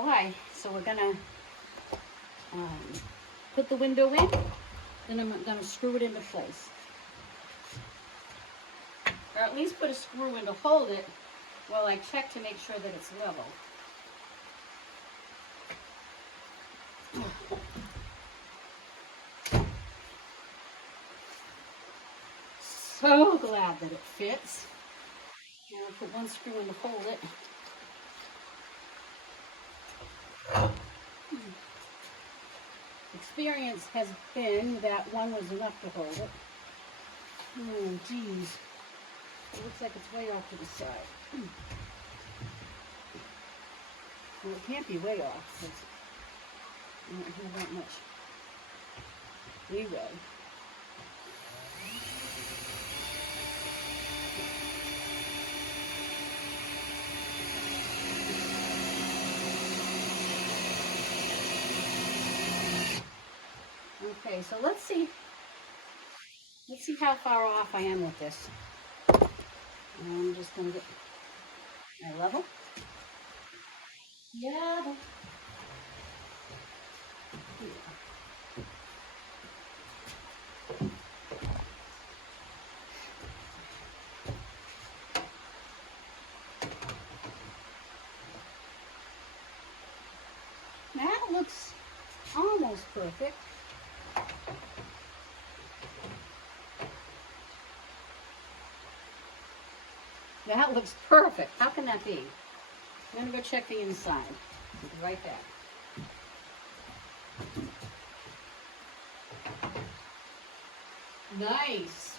apply. So we're gonna put the window in, then I'm gonna screw it into place. Or at least put a screw in to hold it while I check to make sure that it's level. So glad that it fits. Now I'll put one screw in to hold it. Experience has been that one was enough to hold it. Oh, geez. It looks like it's way off to the side. Well, it can't be way off because I don't have that much leeway. Okay, so let's see how far off I am with this. I'm just gonna get my level. Yeah. That looks almost perfect. That looks perfect. How can that be? I'm gonna go check the inside. I'll be right back. Nice.